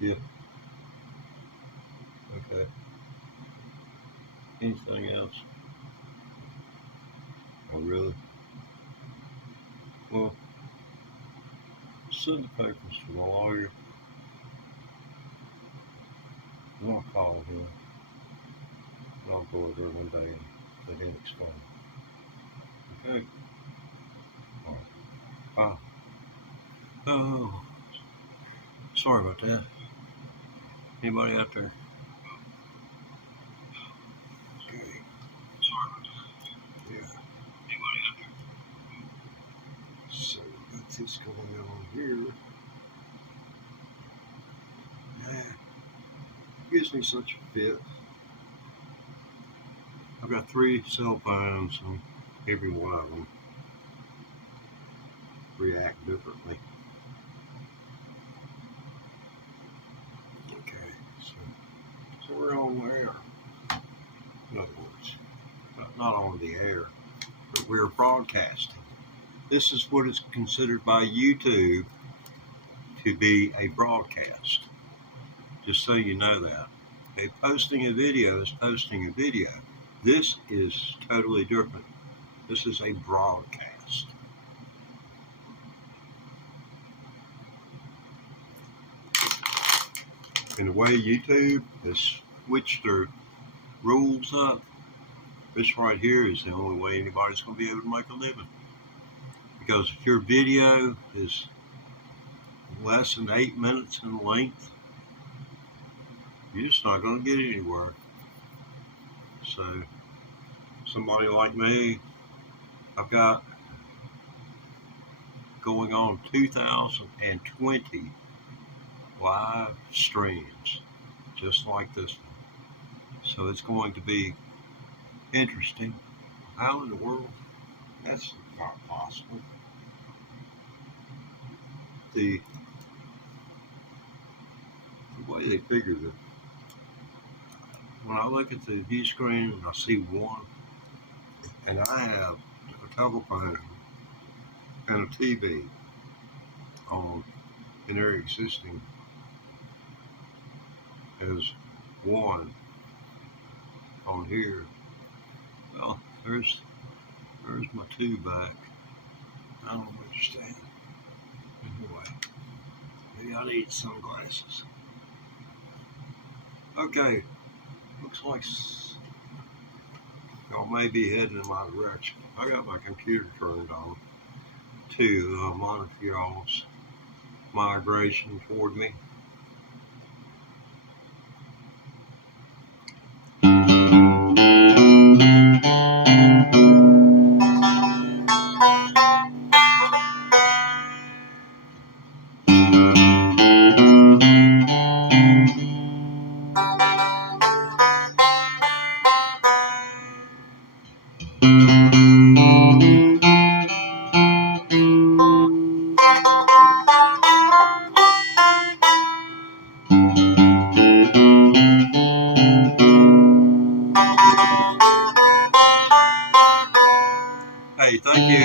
Yeah. Okay. Anything else? Oh, really? Well, send the papers to my lawyer. And I'll call him. And I'll go over there one day and let him explain. Okay? All right. Bye. Oh, sorry about that. Anybody out there? Okay. Yeah. So we got this going on here. Gives me such a fit. I've got 3 cell phones and every one of them react differently. Okay, so we're on air. In other words, not on the air, but we're broadcasting. This is what is considered by YouTube to be a broadcast. Just so you know that. Okay, posting a video is posting a video. This is totally different. This is a broadcast. And the way YouTube has switched their rules up, this right here is the only way anybody's going to be able to make a living. Because if your video is less than 8 minutes in length, you're just not going to get anywhere. So, somebody like me, I've got going on 2020 live streams, just like this one. So it's going to be interesting. How in the world? That's not possible. The way they figured it, when I look at the view screen and I see one, and I have a telephone and a TV on, and they're existing as one on here. Well, there's my 2 back. I don't understand. Anyway, maybe I need sunglasses. Okay, looks like y'all may be heading in my direction. I got my computer turned on to monitor y'all's migration toward me. Hey, thank you.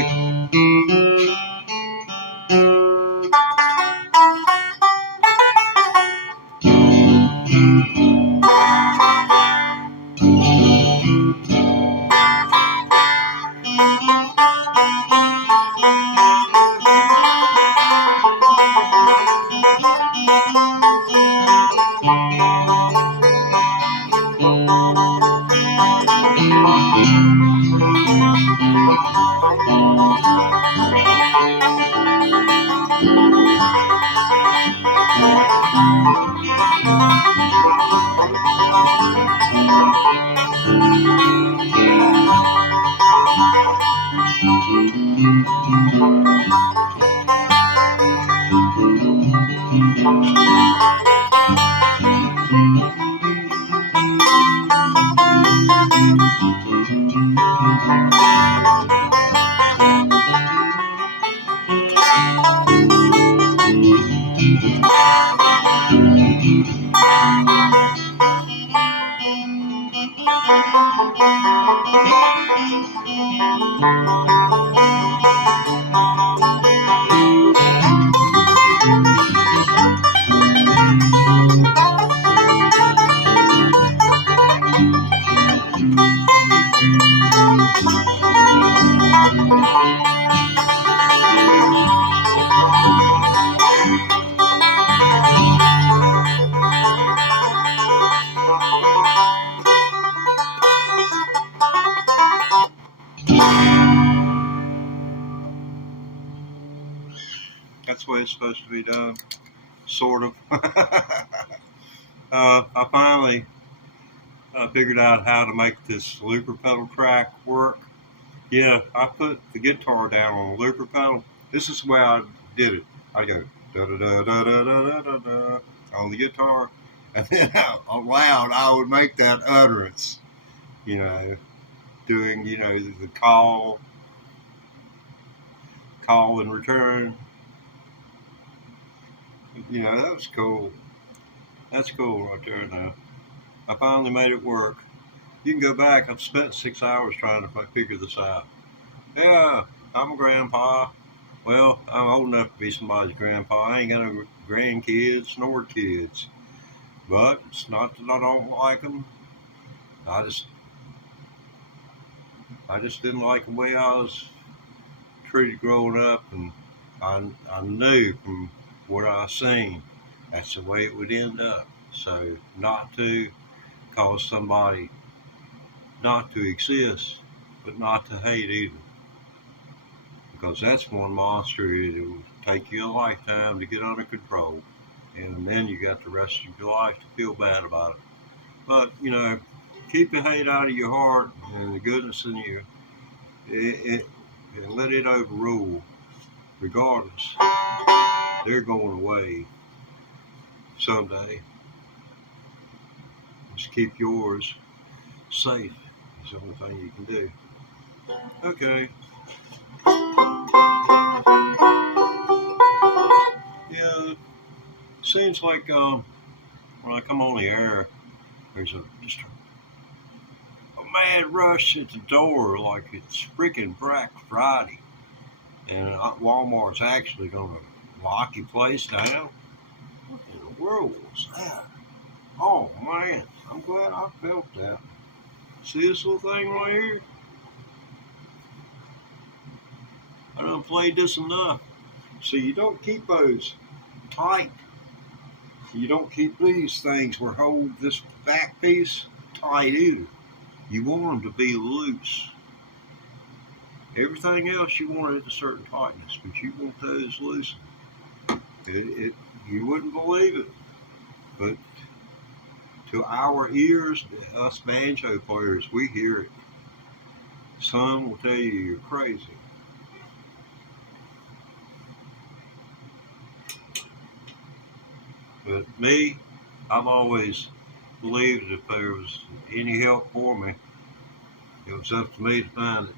it's supposed to be done, sort of. I finally figured out how to make this looper pedal track work. Yeah, I put the guitar down on the looper pedal. This is the way I did it. I go da da da da da da da da on the guitar, and then aloud I would make that utterance, doing the call and return. That was cool. That's cool right there now. I finally made it work. You can go back. I've spent 6 hours trying to figure this out. Yeah, I'm a grandpa. Well, I'm old enough to be somebody's grandpa. I ain't got no grandkids nor kids. But it's not that I don't like them. I just didn't like the way I was treated growing up, and I knew from what I seen that's the way it would end up. So not to cause somebody not to exist, but not to hate either. Because that's one monster. It will take you a lifetime to get under control. And then you got the rest of your life to feel bad about it. But, keep the hate out of your heart and the goodness in you. And let it overrule. Regardless, they're going away someday. Just keep yours safe. It's the only thing you can do. Okay. Yeah, seems like when I come on the air, there's just a mad rush at the door like it's freaking Black Friday. And Walmart's actually going to lock your place down. What in the world was that? Oh, man, I'm glad I felt that. See this little thing right here? I done played this enough. So you don't keep those tight. You don't keep these things where hold this back piece tight either. You want them to be loose. Everything else you want at a certain tightness, but you want those loose. You wouldn't believe it, but to our ears, us banjo players, we hear it. Some will tell you you're crazy. But me, I've always believed that if there was any help for me, it was up to me to find it.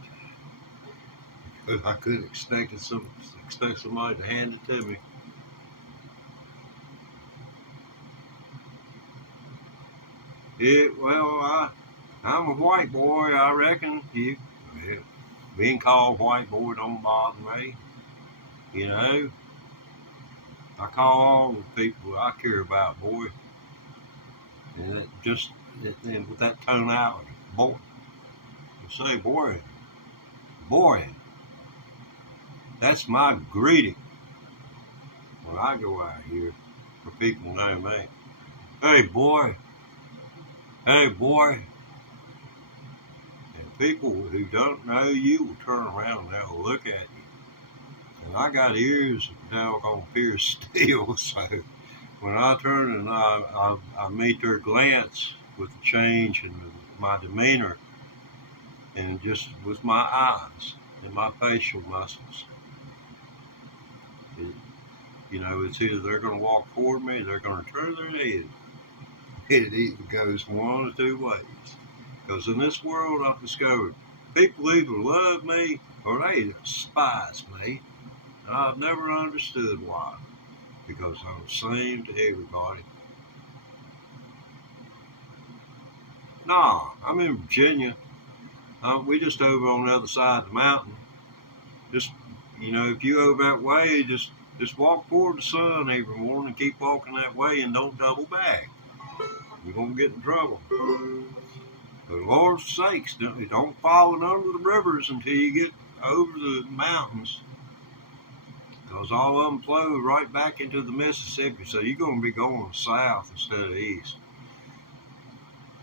But I couldn't expect somebody to hand it to me. I'm a white boy, I reckon. Being called white boy don't bother me. I call all the people I care about boy. And and with that tonality, boy. You say boy. That's my greeting when I go out here for people know me. Hey boy. Hey boy. And people who don't know you will turn around and they'll look at you. And I got ears that now gonna pierce steel, so when I turn and I meet their glance with the change in my demeanor and just with my eyes and my facial muscles, it's either they're going to walk toward me or they're going to turn their head. It either goes one or two ways. Because in this world, I've discovered people either love me or they despise me. And I've never understood why. Because I'm the same to everybody. Nah, I'm in Virginia. We just over on the other side of the mountain. Just, if you over that way, just walk toward the sun every morning and keep walking that way and don't double back. You're going to get in trouble. For Lord's sakes, don't fall under the rivers until you get over the mountains. Because all of them flow right back into the Mississippi. So you're going to be going south instead of east.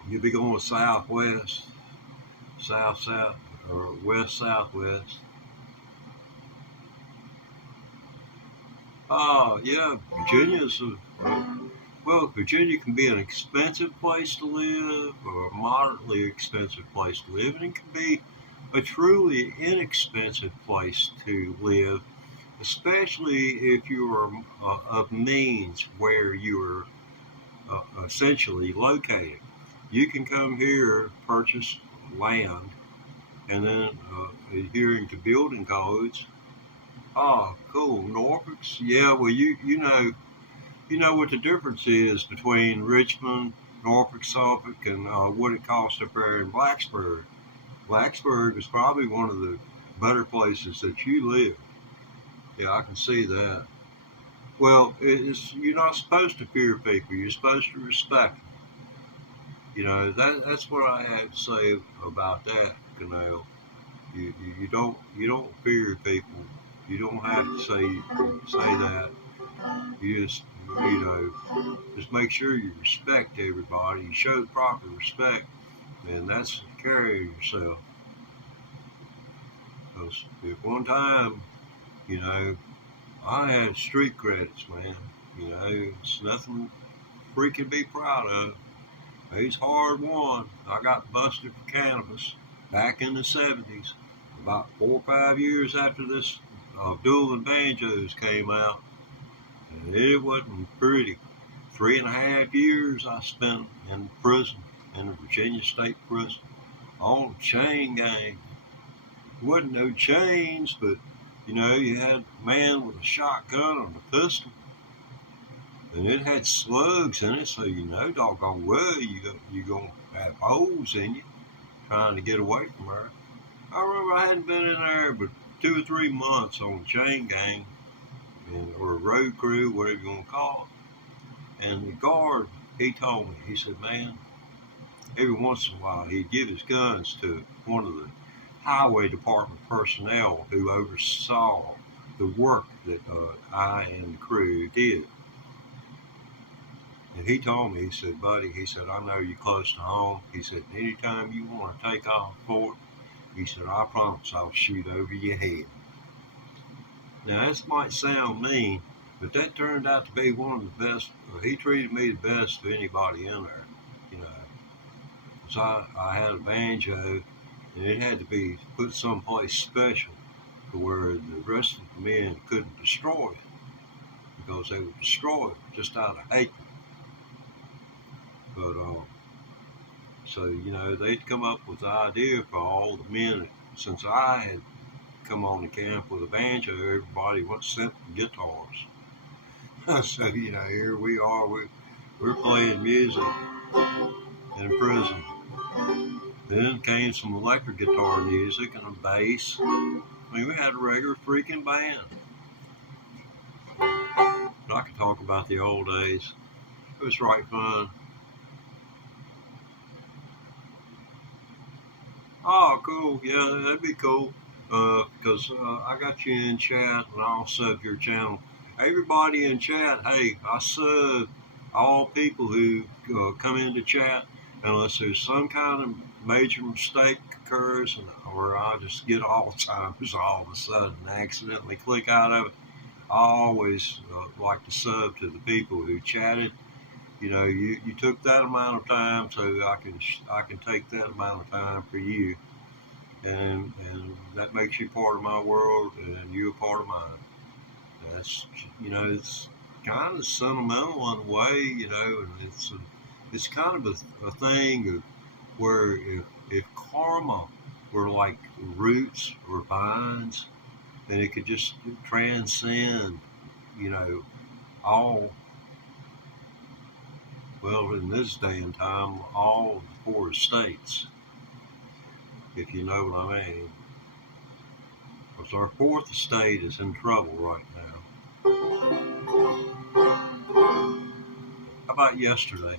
You'll be going southwest, south-south, or west-southwest. Yeah, Virginia's well, Virginia can be an expensive place to live or a moderately expensive place to live, and it can be a truly inexpensive place to live, especially if you are of means where you are essentially located. You can come here, purchase land, and then adhering to building codes. Oh, cool. Norfolk's, yeah. Well, you know what the difference is between Richmond, Norfolk, Suffolk, and what it costs up there in Blacksburg. Blacksburg is probably one of the better places that you live. Yeah, I can see that. Well, you're not supposed to fear people. You're supposed to respect them. That's what I have to say about that, Canal. You don't fear people. You don't have to say that. You just you know just make sure you respect everybody. You show the proper respect, and that's carry yourself. Because if one time, you know, I had street credits, man. It's nothing freaking be proud of. It's hard won. I got busted for cannabis back in the 70s, about 4 or 5 years after this Dueling Banjos came out, and it wasn't pretty. 3.5 years I spent in prison, in the Virginia State Prison, on chain gang. There wasn't no chains, but you had a man with a shotgun and a pistol, and it had slugs in it, so doggone well you gonna have holes in you trying to get away from her. I remember I hadn't been in there but 2 or 3 months on chain gang or road crew, whatever you want to call it. And the guard, he told me, he said, man, every once in a while he'd give his guns to one of the highway department personnel who oversaw the work that I and the crew did. And he told me, he said, buddy, he said, I know you're close to home. He said, anytime you want to take off for it, he said, I promise I'll shoot over your head. Now, that might sound mean, but that turned out to be one of the best. He treated me the best of anybody in there, you know. Because I had a banjo, and it had to be put someplace special to where the rest of the men couldn't destroy it, because they would destroy it just out of hate. But so they'd come up with the idea for all the men. Since I had come on the camp with a banjo, everybody went sent guitars. So here we are. We're playing music in prison. Then came some electric guitar music and a bass. I mean, we had a regular freaking band. But I could talk about the old days. It was right fun. Oh, cool. Yeah, that'd be cool. Because I got you in chat and I'll sub your channel. Everybody in chat, hey, I sub all people who come into chat unless there's some kind of major mistake occurs or I just get Alzheimer's all of a sudden and accidentally click out of it. I always like to sub to the people who chatted. You took that amount of time, so I can take that amount of time for you, and that makes you part of my world, and you a part of mine. That's it's kind of sentimental in a way, and it's kind of a thing of where if karma were like roots or vines, then it could just transcend, all. Well, in this day and time, all the 4 states, if you know what I mean. Because our 4th estate is in trouble right now. How about yesterday?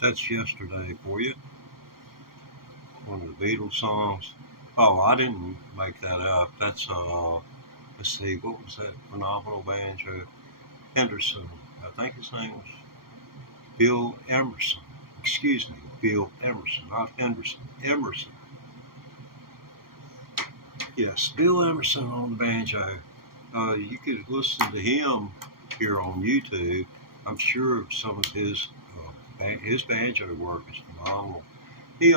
That's Yesterday for you. One of the Beatles songs. Oh, I didn't make that up. That's let's see, what was that phenomenal banjo? Henderson. I think his name was Bill Emerson. Excuse me, Bill Emerson, not Henderson. Emerson. Yes, Bill Emerson on the banjo. You could listen to him here on YouTube. I'm sure some of his banjo work is phenomenal. He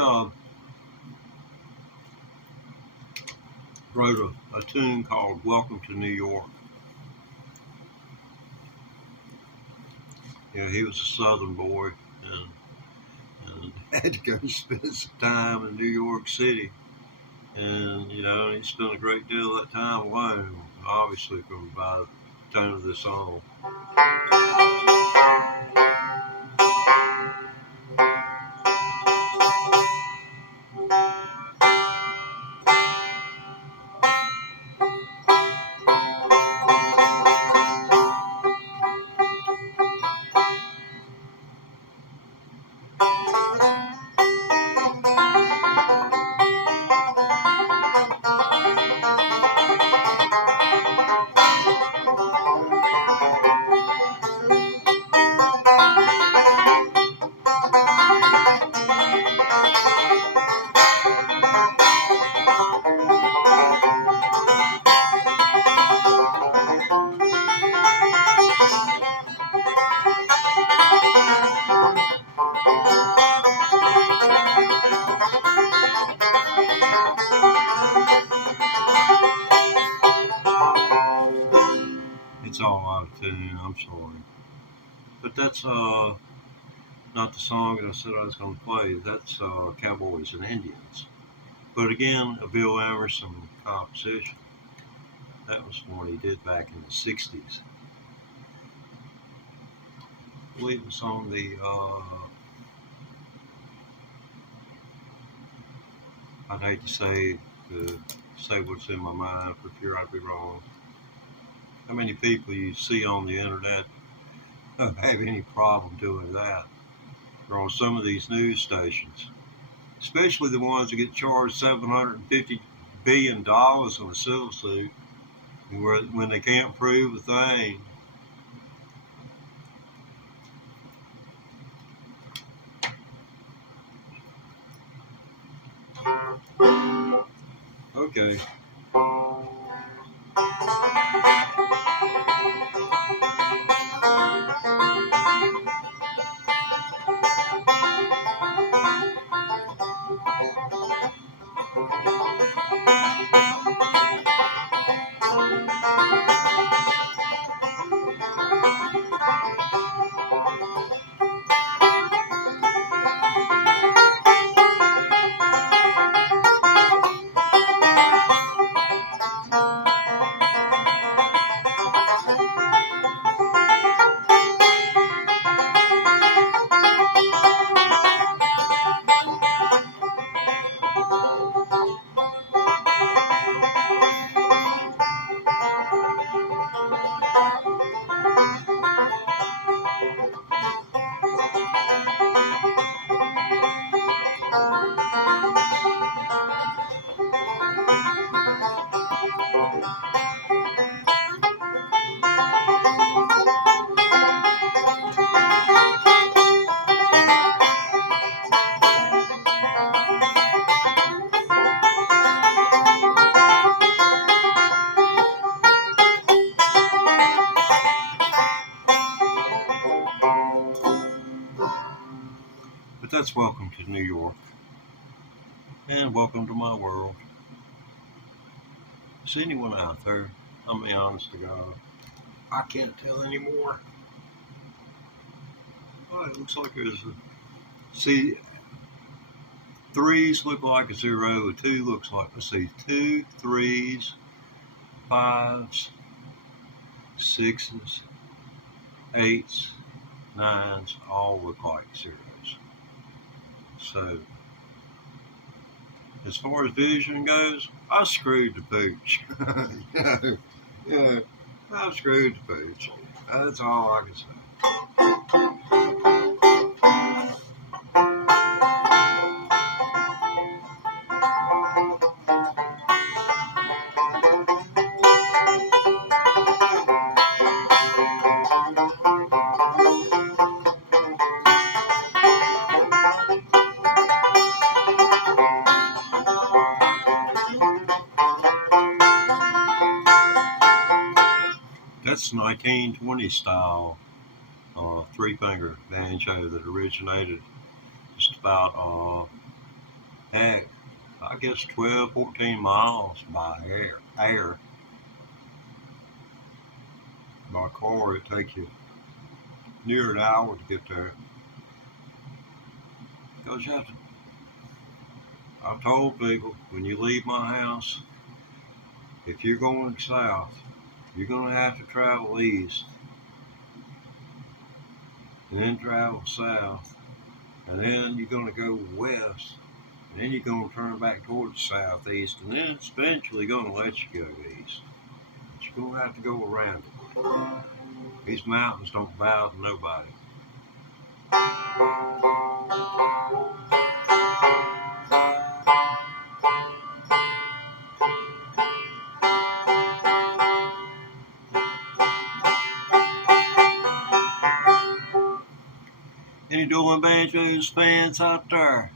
wrote a tune called "Welcome to New York." Yeah, he was a Southern boy and had to go spend some time in New York City. And, he spent a great deal of that time alone, obviously, from by the tone of this song. It's all out of tune, I'm sorry. But that's not the song that I said I was going to play. That's Cowboys and Indians. But again, a Bill Emerson composition. That was one he did back in the 60s. I believe it was on the, I'd hate to say what's in my mind for fear I'd be wrong. How many people you see on the internet have any problem doing that? Or on some of these news stations, especially the ones that get charged $750 billion on a civil suit when they can't prove a thing. Okay. But that's welcome to New York. And welcome to my world. Is anyone out there? I mean, honest to God, I can't tell anymore. Oh, it looks like there's a... See, threes look like a zero. A two looks like, let's see, 2, 3s, 5s, 6s, 8s, 9s, all look like zeros. So, as far as vision goes, I screwed the pooch. Yeah, I screwed the pooch. That's all I can say. That's 1920 style three-finger banjo that originated just about, heck, I guess 12, 14 miles by air. By car, it takes you near an hour to get there. Because you have to, I've told people, when you leave my house, if you're going south, you're going to have to travel east, and then travel south, and then you're going to go west, and then you're going to turn back towards southeast, and then it's eventually going to let you go east. But you're going to have to go around it. These mountains don't bow to nobody. Any Dueling Banjos fans out there?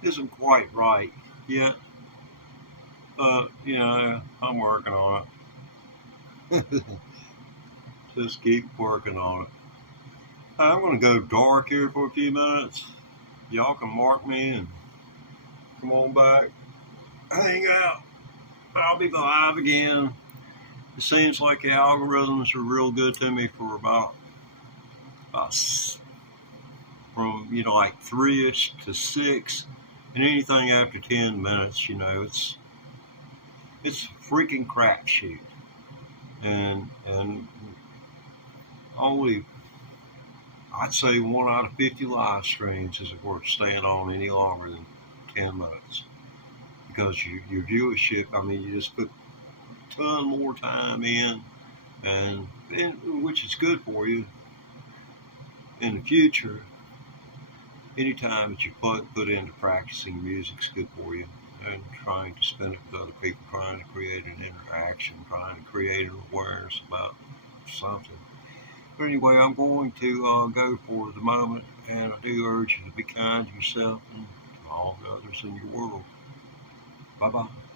Isn't quite right yet, but I'm working on it. Just keep working on it. I'm going to go dark here for a few minutes. Y'all can mark me and come on back, hang out. I'll be live again. It seems like the algorithms are real good to me for about from like 3ish to 6, and anything after 10 minutes, it's a freaking crapshoot, and only I'd say 1 out of 50 live streams isn't worth staying on any longer than 10 minutes, because your viewership, you just put a ton more time in, and which is good for you in the future. Anytime that you put into practicing music's good for you, and trying to spend it with other people, trying to create an interaction, trying to create an awareness about something. But anyway, I'm going to go for the moment, and I do urge you to be kind to yourself and to all the others in your world. Bye-bye.